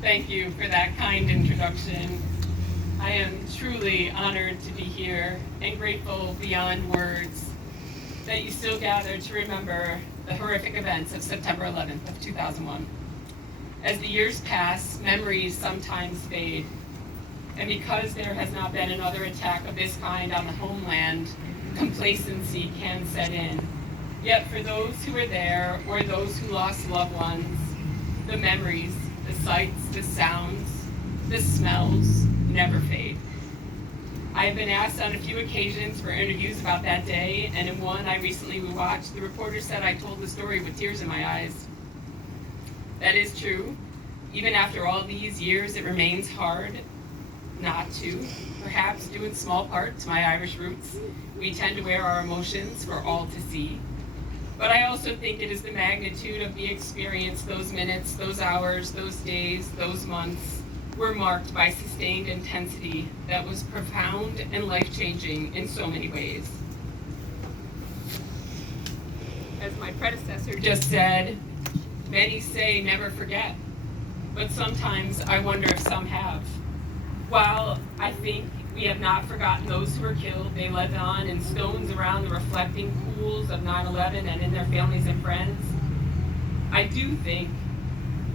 Thank you for that kind introduction. I am truly honored to be here and grateful beyond words that you still gather to remember the horrific events of September 11th of 2001. As the years pass, memories sometimes fade, and because there has not been another attack of this kind on the homeland, complacency can set in. Yet for those who were there or those who lost loved ones, the memories, the sights, the sounds, the smells never fade. I have been asked on a few occasions for interviews about that day, and in one I recently watched, the reporter said I told the story with tears in my eyes. That is true. Even after all these years, it remains hard not to, perhaps due in small part to my Irish roots. We tend to wear our emotions for all to see. But I also think it is the magnitude of the experience, those minutes, those hours, those days, those months, were marked by sustained intensity that was profound and life-changing in so many ways. As my predecessor just said, many say never forget, but sometimes I wonder if some have. While I think we have not forgotten those who were killed, they lived on in stones around the reflecting pools of 9/11 and in their families and friends, I do think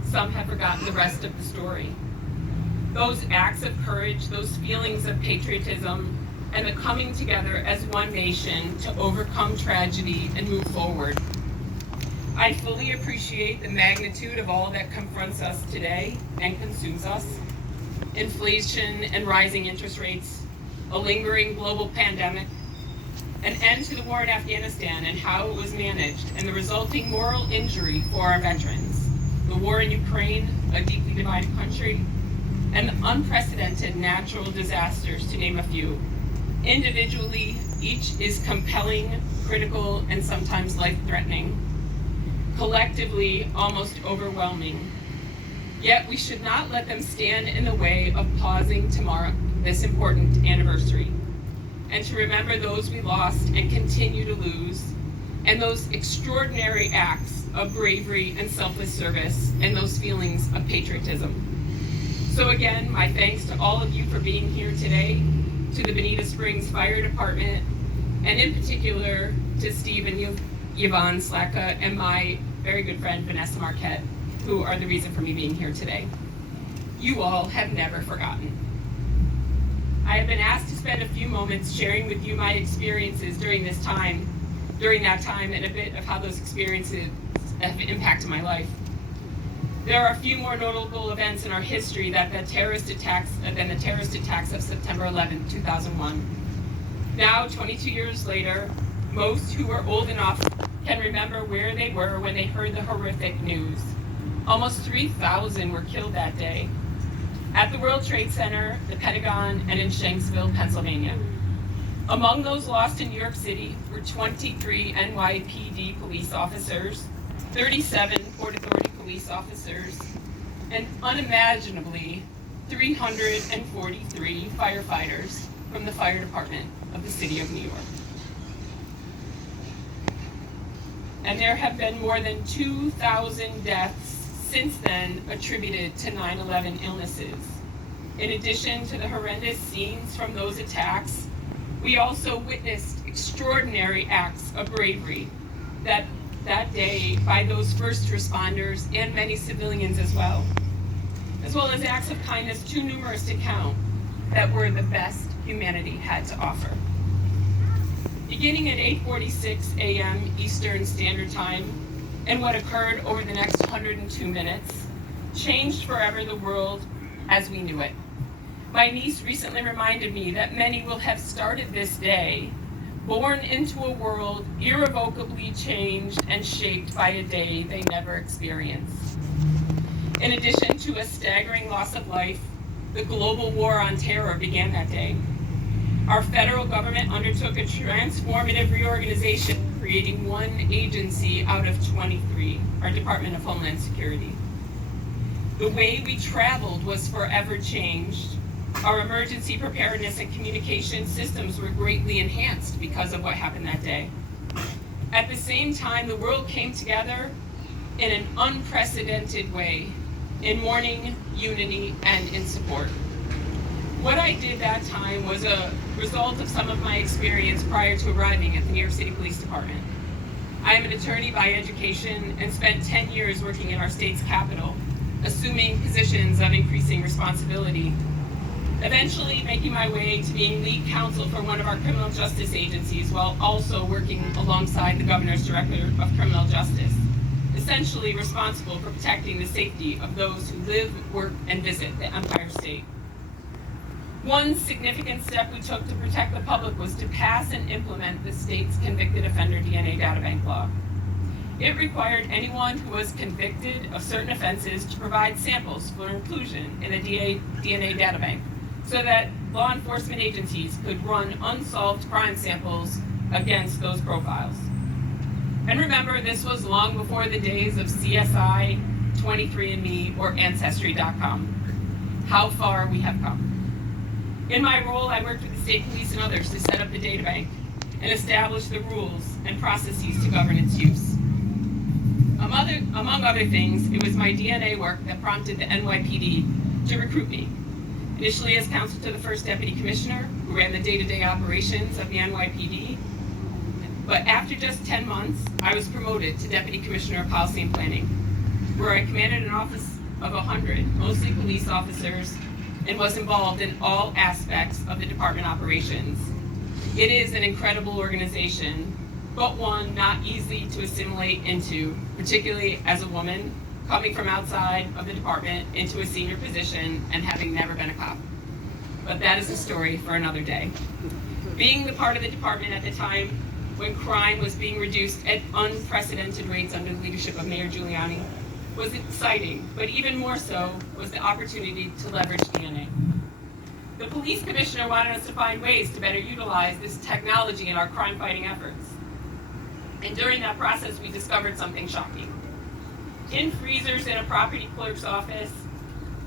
some have forgotten the rest of the story. Those acts of courage, those feelings of patriotism, and the coming together as one nation to overcome tragedy and move forward. I fully appreciate the magnitude of all that confronts us today and consumes us. Inflation and rising interest rates, a lingering global pandemic, an end to the war in Afghanistan and how it was managed, and the resulting moral injury for our veterans, the war in Ukraine, a deeply divided country, and unprecedented natural disasters, to name a few. Individually, each is compelling, critical, and sometimes life-threatening. Collectively, almost overwhelming. Yet we should not let them stand in the way of pausing tomorrow, this important anniversary, and to remember those we lost and continue to lose, and those extraordinary acts of bravery and selfless service, and those feelings of patriotism. So again, my thanks to all of you for being here today, to the Bonita Springs Fire Department, and in particular to Steve and Yvonne Slacka and my very good friend Vanessa Marquette, who are the reason for me being here today. You all have never forgotten. I have been asked to spend a few moments sharing with you my experiences during that time, and a bit of how those experiences have impacted my life. There are a few more notable events in our history than the terrorist attacks of September 11th, 2001. Now, 22 years later, most who were old enough can remember where they were when they heard the horrific news. Almost 3,000 were killed that day at the World Trade Center, the Pentagon, and in Shanksville, Pennsylvania. Among those lost in New York City were 23 NYPD police officers, 37 Port Authority police officers, and unimaginably 343 firefighters from the fire department of the city of New York. And there have been more than 2,000 deaths since then attributed to 9/11 illnesses. In addition to the horrendous scenes from those attacks, we also witnessed extraordinary acts of bravery that day by those first responders and many civilians as well as acts of kindness too numerous to count that were the best humanity had to offer. Beginning at 8:46 a.m. Eastern Standard Time, and what occurred over the next 102 minutes changed forever the world as we knew it. My niece recently reminded me that many will have started this day born into a world irrevocably changed and shaped by a day they never experienced. In addition to a staggering loss of life, the global war on terror began that day. Our federal government undertook a transformative reorganization, creating one agency out of 23, our Department of Homeland Security. The way we traveled was forever changed. Our emergency preparedness and communication systems were greatly enhanced because of what happened that day. At the same time, the world came together in an unprecedented way in mourning, unity, and in support. What I did that time was a result of some of my experience prior to arriving at the New York City Police Department. I am an attorney by education and spent 10 years working in our state's capital, assuming positions of increasing responsibility, eventually making my way to being lead counsel for one of our criminal justice agencies while also working alongside the Governor's Director of Criminal Justice, essentially responsible for protecting the safety of those who live, work, and visit the Empire State. One significant step we took to protect the public was to pass and implement the state's convicted offender DNA databank law. It required anyone who was convicted of certain offenses to provide samples for inclusion in the DNA databank so that law enforcement agencies could run unsolved crime samples against those profiles. And remember, this was long before the days of CSI, 23andMe, or Ancestry.com. How far we have come. In my role, I worked with the state police and others to set up the databank and establish the rules and processes to govern its use. Among other things, it was my DNA work that prompted the NYPD to recruit me, initially as counsel to the first deputy commissioner, who ran the day-to-day operations of the NYPD. But after just 10 months, I was promoted to deputy commissioner of policy and planning, where I commanded an office of 100, mostly police officers, and was involved in all aspects of the department operations. It is an incredible organization, but one not easy to assimilate into, particularly as a woman, coming from outside of the department into a senior position and having never been a cop. But that is a story for another day. Being the part of the department at the time when crime was being reduced at unprecedented rates under the leadership of Mayor Giuliani was exciting, but even more so was the opportunity to leverage DNA. The police commissioner wanted us to find ways to better utilize this technology in our crime-fighting efforts. And during that process, we discovered something shocking. In freezers in a property clerk's office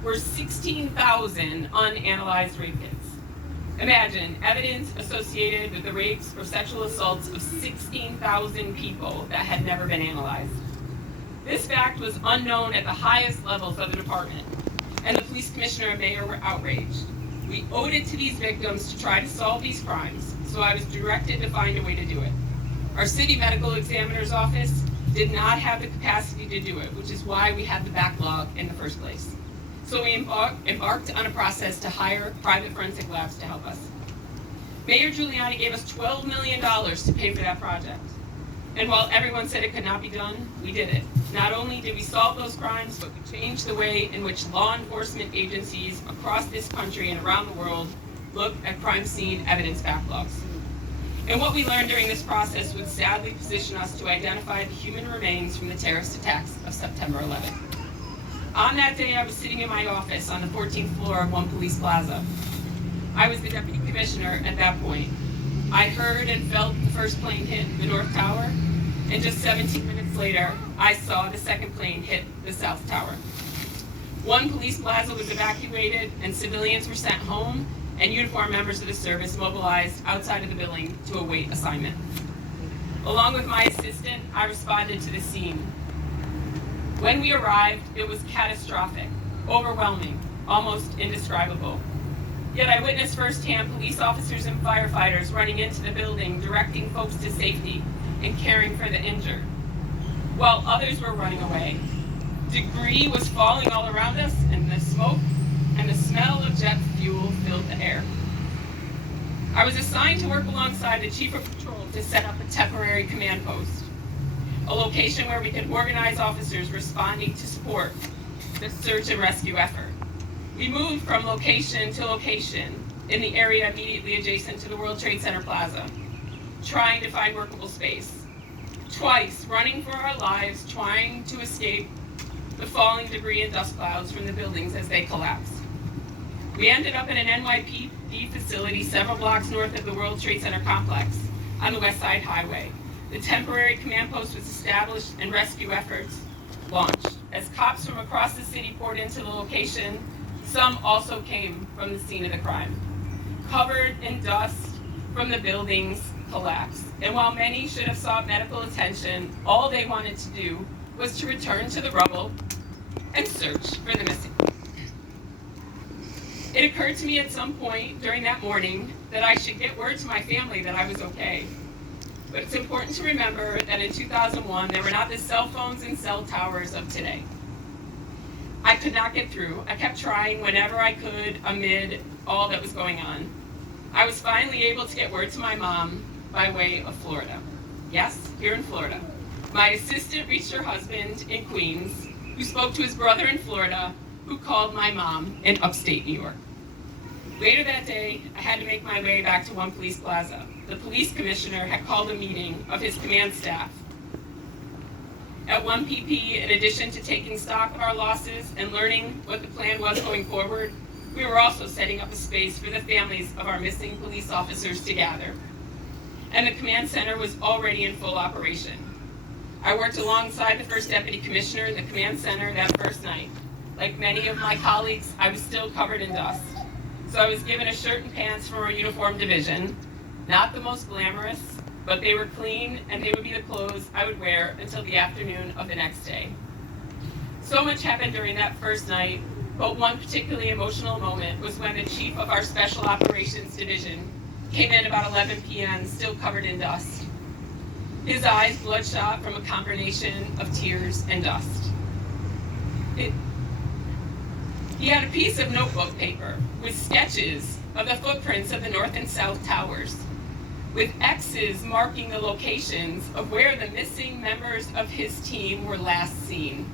were 16,000 unanalyzed rape kits. Imagine evidence associated with the rapes or sexual assaults of 16,000 people that had never been analyzed. This fact was unknown at the highest levels of the department, and the police commissioner and mayor were outraged. We owed it to these victims to try to solve these crimes, so I was directed to find a way to do it. Our city medical examiner's office did not have the capacity to do it, which is why we had the backlog in the first place. So we embarked on a process to hire private forensic labs to help us. Mayor Giuliani gave us $12 million to pay for that project. And while everyone said it could not be done, we did it. Not only did we solve those crimes, but we changed the way in which law enforcement agencies across this country and around the world look at crime scene evidence backlogs. And what we learned during this process would sadly position us to identify the human remains from the terrorist attacks of September 11th. On that day, I was sitting in my office on the 14th floor of One Police Plaza. I was the deputy commissioner at that point. I heard and felt the first plane hit the North Tower, and just 17 minutes later, I saw the second plane hit the South Tower. One Police Plaza was evacuated, and civilians were sent home, and uniformed members of the service mobilized outside of the building to await assignment. Along with my assistant, I responded to the scene. When we arrived, it was catastrophic, overwhelming, almost indescribable. Yet I witnessed firsthand police officers and firefighters running into the building, directing folks to safety and caring for the injured, while others were running away. Debris was falling all around us, and the smoke and the smell of jet fuel filled the air. I was assigned to work alongside the chief of patrol to set up a temporary command post, a location where we could organize officers responding to support the search and rescue effort. We moved from location to location in the area immediately adjacent to the World Trade Center Plaza, trying to find workable space. Twice, running for our lives, trying to escape the falling debris and dust clouds from the buildings as they collapsed. We ended up in an NYPD facility several blocks north of the World Trade Center complex on the West Side Highway. The temporary command post was established and rescue efforts launched. As cops from across the city poured into the location, some also came from the scene of the crime. Covered in dust from the buildings collapsed. And while many should have sought medical attention, all they wanted to do was to return to the rubble and search for the missing. It occurred to me at some point during that morning that I should get word to my family that I was okay. But it's important to remember that in 2001, there were not the cell phones and cell towers of today. I could not get through. I kept trying whenever I could amid all that was going on. I was finally able to get word to my mom by way of Florida. Yes, here in Florida. My assistant reached her husband in Queens, who spoke to his brother in Florida, who called my mom in upstate New York. Later that day, I had to make my way back to One Police Plaza. The police commissioner had called a meeting of his command staff. At 1 PP, in addition to taking stock of our losses and learning what the plan was going forward, we were also setting up a space for the families of our missing police officers to gather. And the command center was already in full operation. I worked alongside the first deputy commissioner in the command center that first night. Like many of my colleagues, I was still covered in dust. So I was given a shirt and pants from our uniform division. Not the most glamorous, but they were clean and they would be the clothes I would wear until the afternoon of the next day. So much happened during that first night, but one particularly emotional moment was when the chief of our special operations division came in about 11 p.m. still covered in dust. His eyes bloodshot from a combination of tears and dust. He had a piece of notebook paper with sketches of the footprints of the North and South Towers, with X's marking the locations of where the missing members of his team were last seen.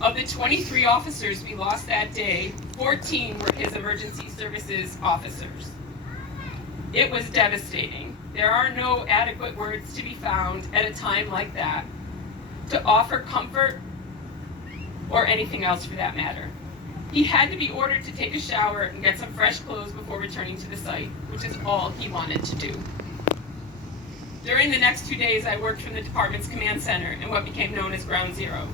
Of the 23 officers we lost that day, 14 were his emergency services officers. It was devastating. There are no adequate words to be found at a time like that to offer comfort or anything else for that matter. He had to be ordered to take a shower and get some fresh clothes before returning to the site, which is all he wanted to do. During the next 2 days, I worked from the department's command center in what became known as Ground Zero.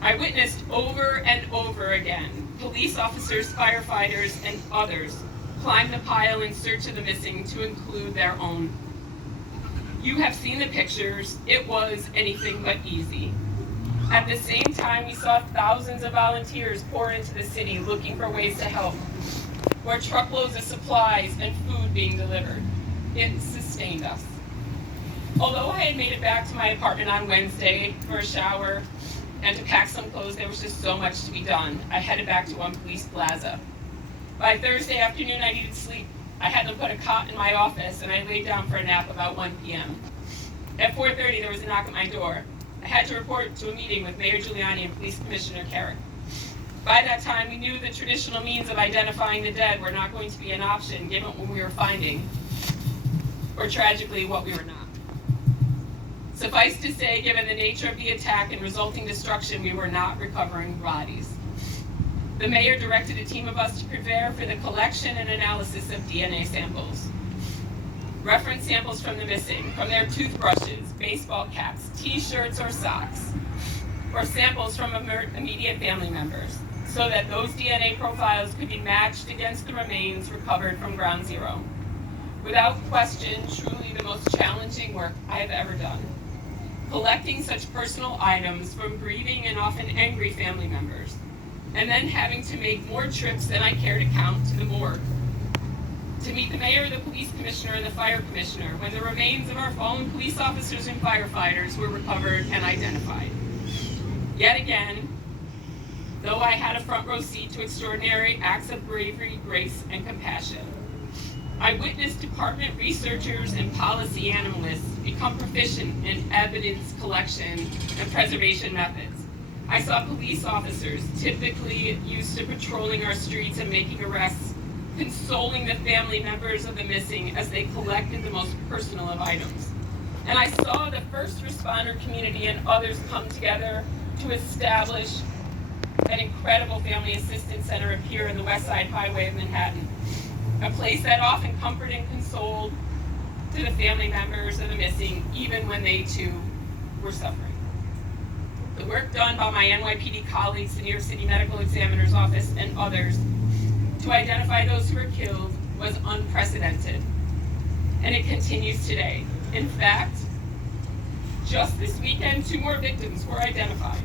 I witnessed over and over again police officers, firefighters, and others climb the pile in search of the missing to include their own. You have seen the pictures. It was anything but easy. At the same time, we saw thousands of volunteers pour into the city looking for ways to help, or truckloads of supplies and food being delivered. It sustained us. Although I had made it back to my apartment on Wednesday for a shower and to pack some clothes, there was just so much to be done. I headed back to One Police Plaza. By Thursday afternoon, I needed sleep. I had them put a cot in my office, and I laid down for a nap about 1 p.m. At 4:30, there was a knock at my door. I had to report to a meeting with Mayor Giuliani and Police Commissioner Carrick. By that time, we knew the traditional means of identifying the dead were not going to be an option given what we were finding, or tragically, what we were not. Suffice to say, given the nature of the attack and resulting destruction, we were not recovering bodies. The mayor directed a team of us to prepare for the collection and analysis of DNA samples. Reference samples from the missing, from their toothbrushes, baseball caps, t-shirts, or socks, or samples from immediate family members, so that those DNA profiles could be matched against the remains recovered from Ground Zero. Without question, truly the most challenging work I have ever done. Collecting such personal items from grieving and often angry family members, and then having to make more trips than I care to count to the morgue, to meet the mayor, the police commissioner, and the fire commissioner when the remains of our fallen police officers and firefighters were recovered and identified. Yet again, though I had a front row seat to extraordinary acts of bravery, grace, and compassion, I witnessed department researchers and policy analysts become proficient in evidence collection and preservation methods. I saw police officers, typically used to patrolling our streets and making arrests, consoling the family members of the missing as they collected the most personal of items. And I saw the first responder community and others come together to establish an incredible family assistance center up here in the West Side Highway of Manhattan, a place that often comforted and consoled to the family members of the missing, even when they too were suffering. The work done by my NYPD colleagues, the New York City Medical Examiner's Office, and others to identify those who were killed was unprecedented, and it continues today. In fact, just this weekend, 2 more victims were identified.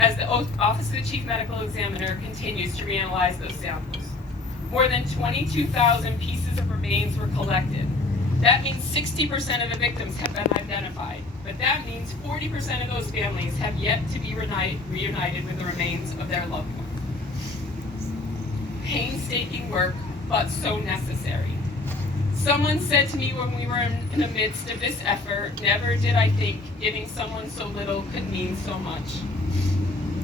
as the Office of the Chief Medical Examiner continues to reanalyze those samples. More than 22,000 pieces of remains were collected. That means 60% of the victims have been identified, but that means 40% of those families have yet to be reunited with the remains of their loved ones. Painstaking work, but so necessary. Someone said to me when we were in the midst of this effort, never did I think giving someone so little could mean so much.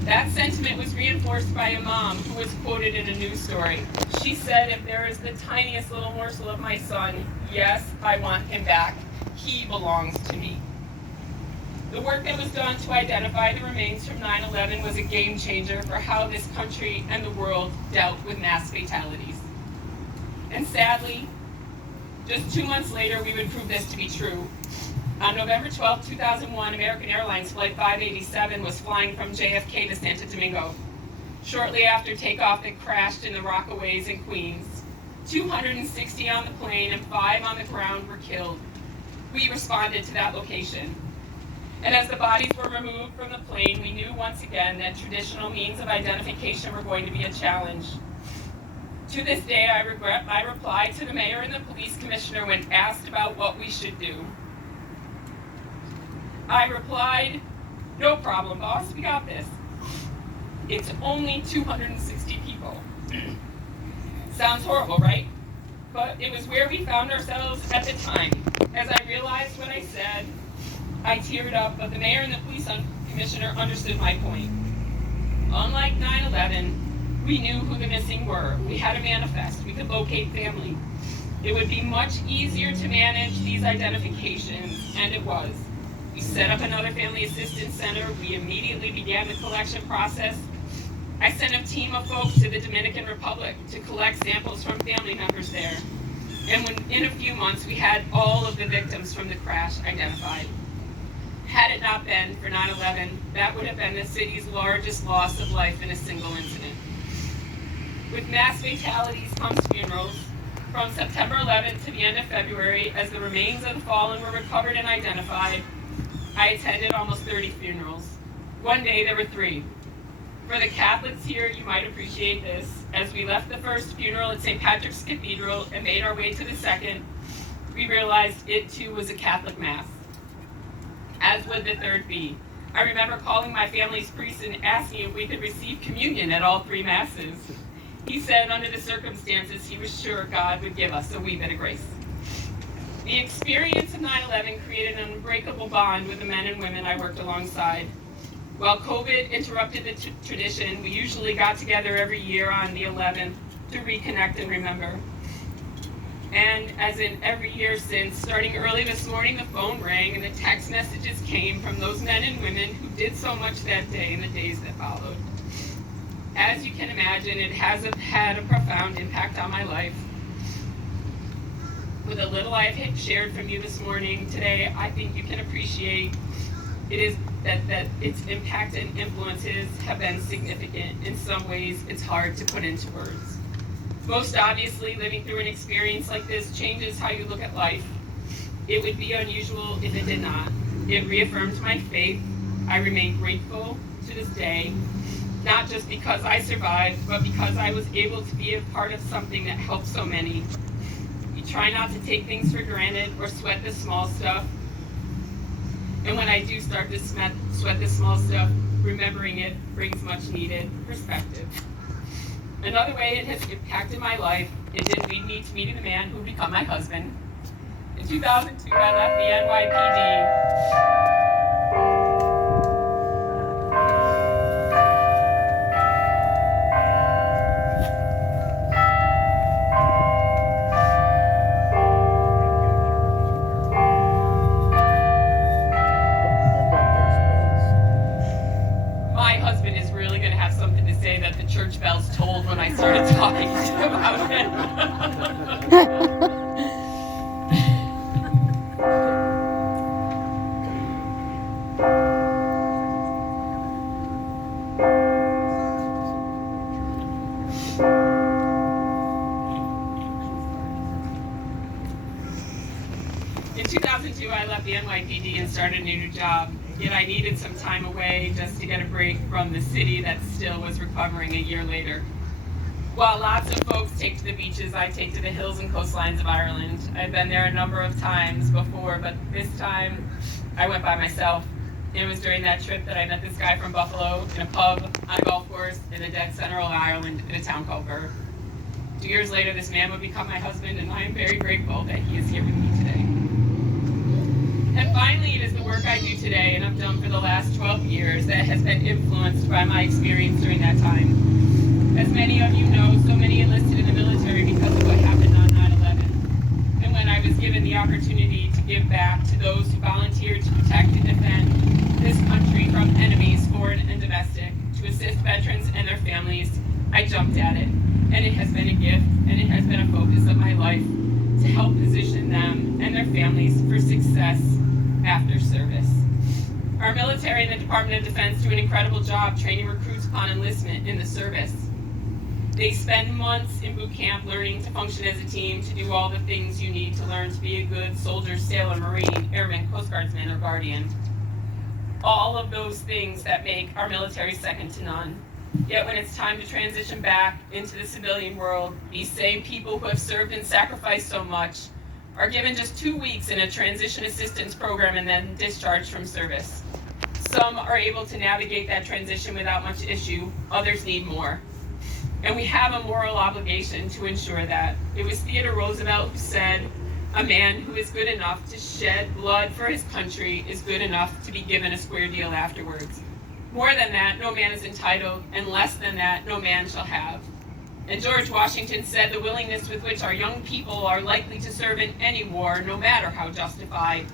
That sentiment was reinforced by a mom who was quoted in a news story. She said, if there is the tiniest little morsel of my son, yes, I want him back. He belongs to me. The work that was done to identify the remains from 9/11 was a game changer for how this country and the world dealt with mass fatalities. And sadly, just 2 months later, we would prove this to be true. On November 12, 2001, American Airlines Flight 587 was flying from JFK to Santo Domingo. Shortly after takeoff, it crashed in the Rockaways in Queens. 260 on the plane and 5 on the ground were killed. We responded to that location. And as the bodies were removed from the plane, we knew once again that traditional means of identification were going to be a challenge. To this day, I regret my reply to the mayor and the police commissioner when asked about what we should do. I replied, no problem, boss, we got this. It's only 260 people. Sounds horrible, right? But it was where we found ourselves at the time. As I realized what I said, I teared up, but the mayor and the police commissioner understood my point. Unlike 9/11, we knew who the missing were. We had a manifest. We could locate family. It would be much easier to manage these identifications, and it was. We set up another family assistance center. We immediately began the collection process. I sent a team of folks to the Dominican Republic to collect samples from family members there. And in a few months, we had all of the victims from the crash identified. Had it not been for 9/11, that would have been the city's largest loss of life in a single incident. With mass fatalities comes funerals. From September 11th to the end of February, as the remains of the fallen were recovered and identified, I attended almost 30 funerals. One day there were 3. For the Catholics here, you might appreciate this. As we left the first funeral at St. Patrick's Cathedral and made our way to the second, we realized it too was a Catholic Mass, as would the third be. I remember calling my family's priest and asking if we could receive communion at all 3 Masses. He said under the circumstances, he was sure God would give us a wee bit of grace. The experience of 9/11 created an unbreakable bond with the men and women I worked alongside. While COVID interrupted the tradition, we usually got together every year on the 11th to reconnect and remember. And as in every year since, starting early this morning, the phone rang and the text messages came from those men and women who did so much that day and the days that followed. As you can imagine, it has had a profound impact on my life. With the little I've shared from you this morning, today, I think you can appreciate it is that its impact and influences have been significant. In some ways, it's hard to put into words. Most obviously, living through an experience like this changes how you look at life. It would be unusual if it did not. It reaffirmed my faith. I remain grateful to this day, not just because I survived, but because I was able to be a part of something that helped so many. You try not to take things for granted or sweat the small stuff. And when I do start to sweat the small stuff, remembering it brings much needed perspective. Another way it has impacted my life, it did lead me to meeting the man who would become my husband. In 2002, I left the NYPD. My husband is really going to have something to say that the church bells tolled when I started talking about him. In 2002, I left the NYPD and started a new job. yet I needed some time away just to get a break from the city that still was recovering a year later. While lots of folks take to the beaches, I take to the hills and coastlines of Ireland. I've been there a number of times before, but this time I went by myself. It was during that trip that I met this guy from Buffalo in a pub, on a golf course, in the dead center of Ireland in a town called Burr. 2 years later, this man would become my husband, and I am very grateful that he is here with me today. And finally, it is the work I do today, and I've done for the last 12 years, that has been influenced by my experience during that time. As many of you know, so many enlisted in the military because of what happened on 9/11. And when I was given the opportunity to give back to those who volunteered to protect and defend this country from enemies, foreign and domestic, to assist veterans and their families, I jumped at it. And it has been a gift, and it has been a focus of my life to help position them and their families for success after service. Our military and the Department of Defense do an incredible job training recruits upon enlistment in the service. They spend months in boot camp learning to function as a team, to do all the things you need to learn to be a good soldier, sailor, Marine, airman, Coast Guardsman, or Guardian. All of those things that make our military second to none. Yet when it's time to transition back into the civilian world, these same people who have served and sacrificed so much are given just 2 weeks in a transition assistance program and then discharged from service. Some are able to navigate that transition without much issue, others need more. And we have a moral obligation to ensure that. It was Theodore Roosevelt who said, "A man who is good enough to shed blood for his country is good enough to be given a square deal afterwards. More than that, no man is entitled, and less than that, no man shall have." And George Washington said, "The willingness with which our young people are likely to serve in any war, no matter how justified,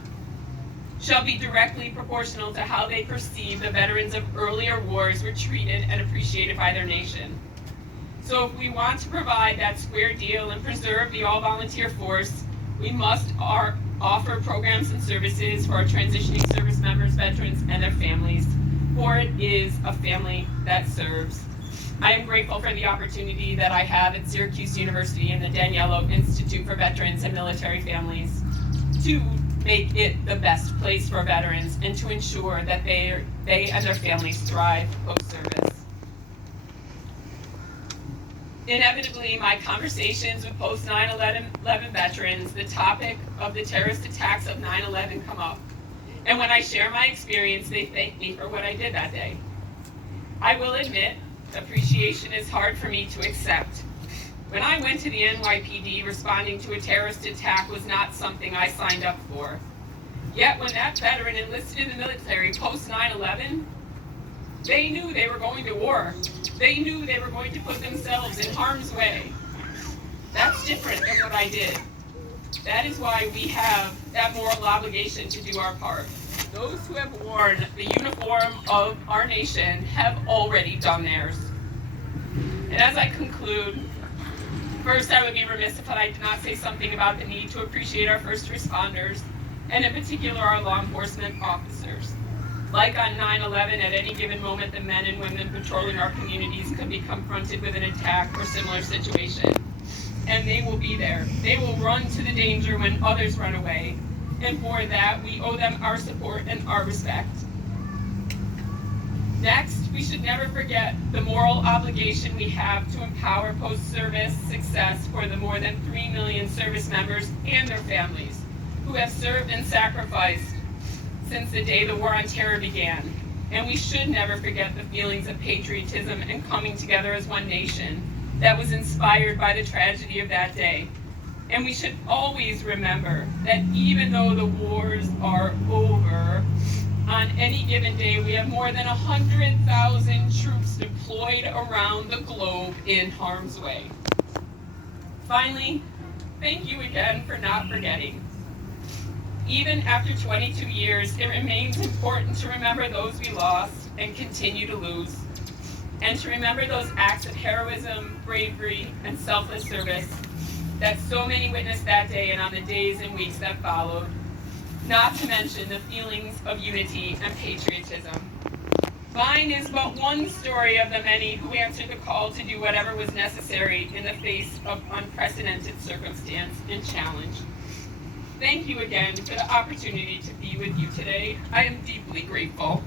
shall be directly proportional to how they perceive the veterans of earlier wars were treated and appreciated by their nation." So if we want to provide that square deal and preserve the all-volunteer force, we must offer programs and services for our transitioning service members, veterans, and their families, for it is a family that serves. I am grateful for the opportunity that I have at Syracuse University and the Daniello Institute for Veterans and Military Families to make it the best place for veterans and to ensure that they and their families thrive post-service. Inevitably, my conversations with post 9/11 veterans, the topic of the terrorist attacks of 9/11 come up. And when I share my experience, they thank me for what I did that day. I will admit, appreciation is hard for me to accept. When I went to the NYPD, responding to a terrorist attack was not something I signed up for. Yet when that veteran enlisted in the military post 9/11, they knew they were going to war. They knew they were going to put themselves in harm's way. That's different than what I did. That is why we have that moral obligation to do our part. Those who have worn the uniform of our nation have already done theirs. And as I conclude, first I would be remiss if I did not say something about the need to appreciate our first responders, and in particular our law enforcement officers. Like on 9/11, at any given moment, the men and women patrolling our communities could be confronted with an attack or similar situation. And they will be there. They will run to the danger when others run away. And for that, we owe them our support and our respect. Next, we should never forget the moral obligation we have to empower post-service success for the more than 3 million service members and their families who have served and sacrificed since the day the War on Terror began. And we should never forget the feelings of patriotism and coming together as one nation that was inspired by the tragedy of that day. And we should always remember that even though the wars are over, on any given day we have more than 100,000 troops deployed around the globe in harm's way. Finally, thank you again for not forgetting. Even after 22 years, it remains important to remember those we lost and continue to lose, and to remember those acts of heroism, bravery, and selfless service that so many witnessed that day and on the days and weeks that followed, not to mention the feelings of unity and patriotism. Mine is but one story of the many who answered the call to do whatever was necessary in the face of unprecedented circumstance and challenge. Thank you again for the opportunity to be with you today. I am deeply grateful.